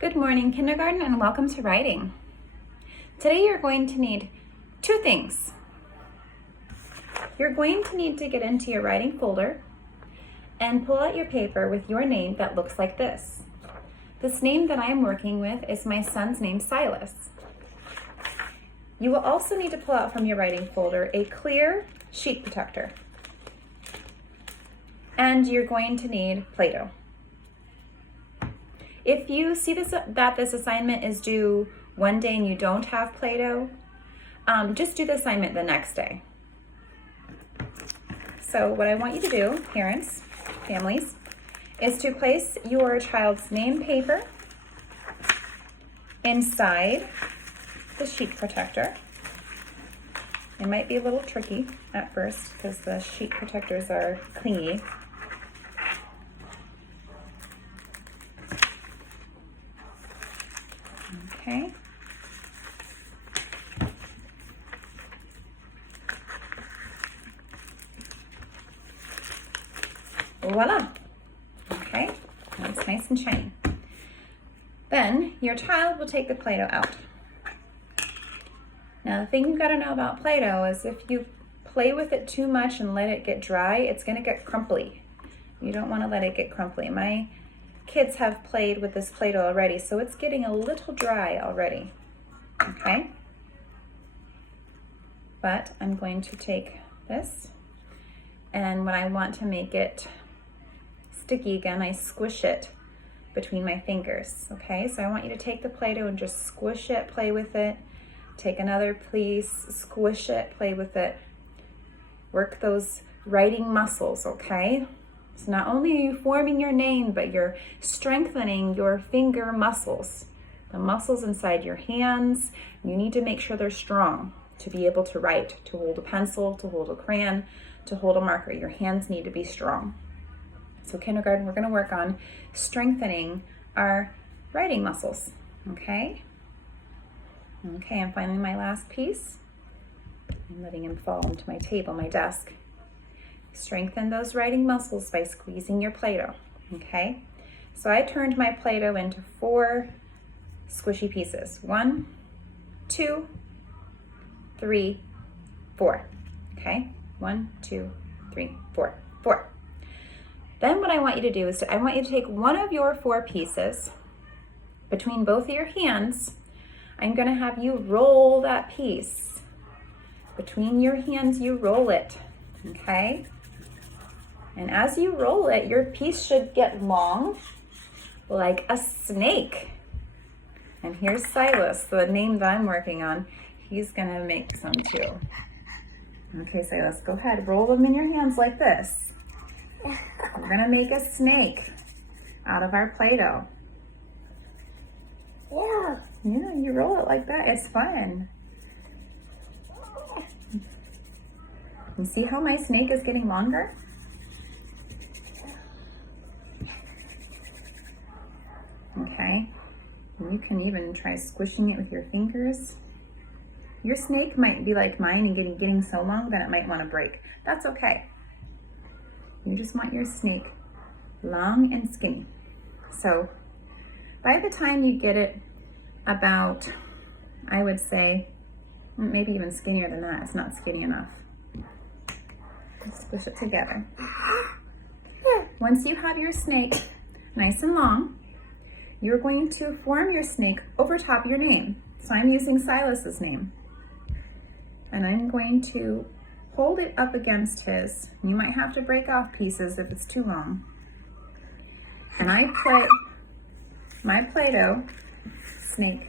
Good morning, kindergarten, and welcome to writing. Today you're going to need two things. You're going to need to get into your writing folder and pull out your paper with your name that looks like this. This name that I'm working with is my son's name, Silas. You will also need to pull out from your writing folder a clear sheet protector. And you're going to need Play-Doh. If you see that this assignment is due one day and you don't have Play-Doh, just do the assignment the next day. So what I want you to do, parents, families, is to place your child's name paper inside the sheet protector. It might be a little tricky at first because the sheet protectors are clingy. Okay. Voila. Okay, that's nice and shiny. Then your child will take the Play-Doh out. Now the thing you've got to know about Play-Doh is if you play with it too much and let it get dry, it's going to get crumply. You don't want to let it get crumply. My kids have played with this Play-Doh already, so it's getting a little dry already, okay? But I'm going to take this, and when I want to make it sticky again, I squish it between my fingers, okay? So I want you to take the Play-Doh and just squish it, play with it. Take another piece, squish it, play with it. Work those writing muscles, okay? So not only are you forming your name, but you're strengthening your finger muscles, the muscles inside your hands. You need to make sure they're strong to be able to write, to hold a pencil, to hold a crayon, to hold a marker. Your hands need to be strong. So kindergarten, we're gonna work on strengthening our writing muscles, okay? Okay, I'm finding my last piece. I'm letting him fall into my table, my desk. Strengthen those writing muscles by squeezing your Play-Doh, okay? So I turned my Play-Doh into 4 squishy pieces. 1, 2, 3, 4, okay? 1, 2, 3, 4, 4. Then what I want you to do is I want you to take one of your 4 pieces between both of your hands. I'm gonna have you roll that piece. Between your hands, you roll it, okay? And as you roll it, your piece should get long like a snake. And here's Silas, the name that I'm working on. He's gonna make some too. Okay, Silas, go ahead, roll them in your hands like this. We're gonna make a snake out of our Play-Doh. Yeah, you roll it like that, it's fun. You see how my snake is getting longer? Okay, and you can even try squishing it with your fingers. Your snake might be like mine and getting so long that it might want to break. That's okay. You just want your snake long and skinny. So by the time you get it about, I would say, maybe even skinnier than that, it's not skinny enough. Squish it together. Once you have your snake nice and long, you're going to form your snake over top your name. So I'm using Silas's name. And I'm going to hold it up against his. You might have to break off pieces if it's too long. And I put my Play-Doh snake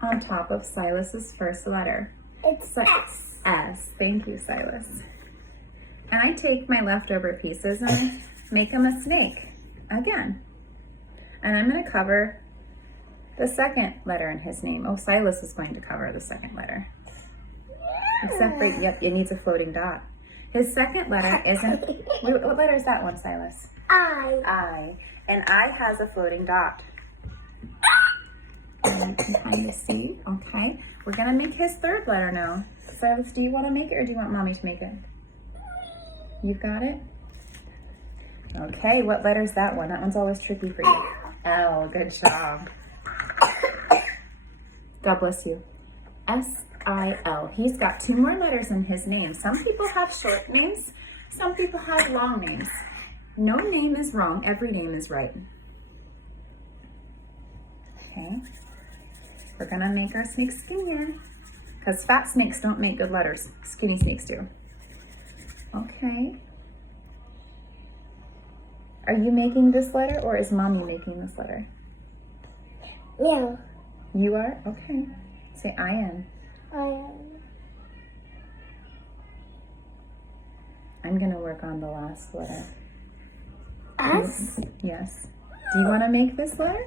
on top of Silas's first letter. It's S. S. Thank you, Silas. And I take my leftover pieces and I make him a snake again. And I'm going to cover the second letter in his name. Oh, Silas is going to cover the second letter. Except for, yep, it needs a floating dot. His second letter isn't, what letter is that one, Silas? I. I. And I has a floating dot. And you can kind of see, okay. We're gonna make his third letter now. Silas, do you wanna make it or do you want mommy to make it? You've got it? Okay, what letter is that one? That one's always tricky for you. L. Good job. God bless you. S-I-L. He's got 2 more letters in his name. Some people have short names. Some people have long names. No name is wrong. Every name is right. Okay. We're gonna make our snake skinnier because fat snakes don't make good letters. Skinny snakes do. Okay. Are you making this letter or is Mommy making this letter? Yeah. You are? Okay. Say I am. I am. I'm gonna work on the last letter. S? Yes. Do you wanna make this letter?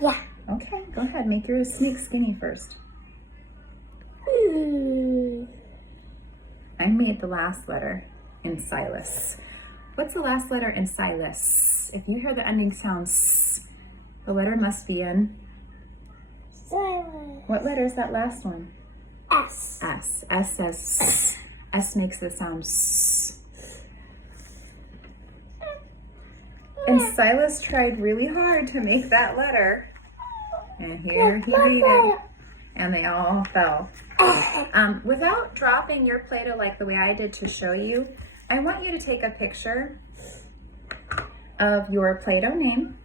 Yeah. Okay, go ahead. Make your snake skinny first. I made the last letter in Silas. What's the last letter in Silas? If you hear the ending sound S, the letter must be in. Silence. What letter is that last one? S. S. S says S. S makes the sound S. And Silas tried really hard to make that letter. And here he made it. And they all fell. Without dropping your Play-Doh like the way I did to show you, I want you to take a picture of your Play-Doh name.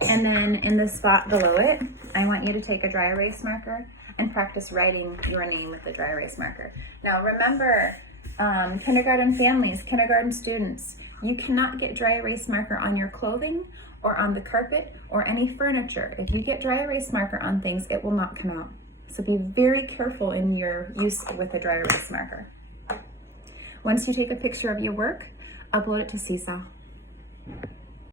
And then in the spot below it, I want you to take a dry erase marker and practice writing your name with the dry erase marker. Now remember, kindergarten families, kindergarten students, you cannot get dry erase marker on your clothing or on the carpet or any furniture. If you get dry erase marker on things, it will not come out. So be very careful in your use with a dry erase marker. Once you take a picture of your work, upload it to Seesaw.